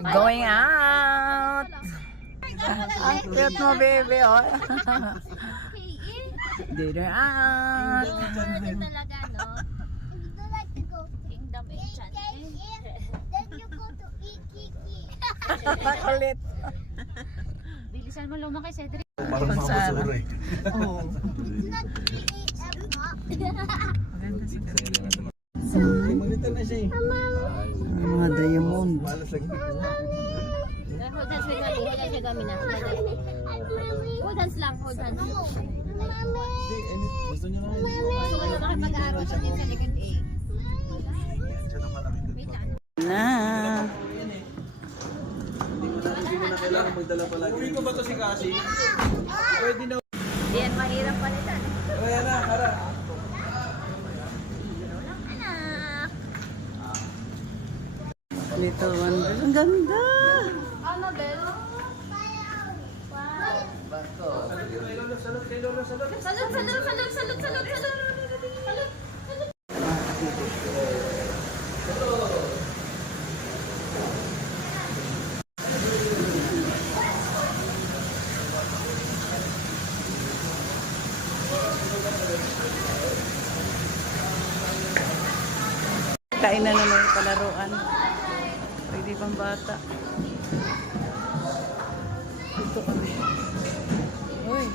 Going out! Ang cute mo, baby, oh. Dinner out! Talaga, no? Kingdom Enchanted. Then you go to Ikiki. Kulit. Bilisan mo lumaki, Cedric. Kung saan. Oo. Not EAM nga. Maganda si Karina. Maganda na siya eh. Mga diamond. Malas lagi. Hold hands with mommy. Hold hands with mommy na. Hold hands lang. Hold hands. Hindi, gusto niyo lang. Gusto ko na makipag-aaral sa din sa likod eh. Siya na malaki. Na. Hindi mo na kailangan magdala palagi. Uri ko ba to si Cassie? Pwede na. Yan, mahirap palitan. Kaya na, hara. Anak. Little Wonder. Ang ganda. Annabelle. Salud, kay Lola, salud. Salud. Kain na naman yung palaruan. Pwede pang bata. Dito kami. Uy.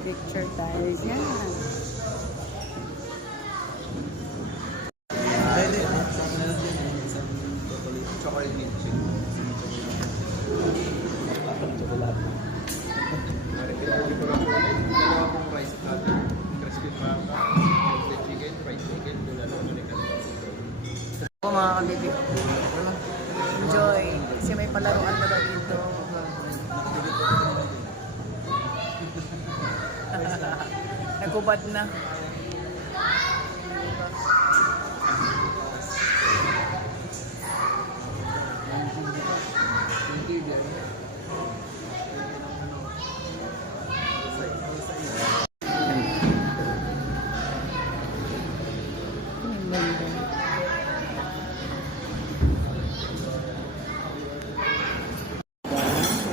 Picture tayo dyan. Pwede. Isang chocolate milkshake. Chocolate. Dalawa pong rice platter. Crispy papa. Chocolate chicken. Fried chicken. Dulalo. Ako mga kabibi. Enjoy. Kasi may palaruan pala dito. Nagubad na.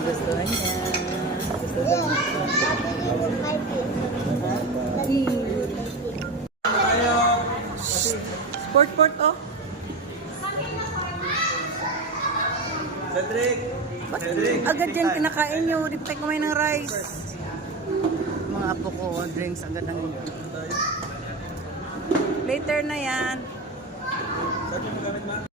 Gusto niya. Gusto Sport, oh. Cedric! Ba't agad yan kinakain nyo? Di pa tayo kumain ng rice. Mga apo ko, drinks agad ang later na yan. Saan yung magamit, ma?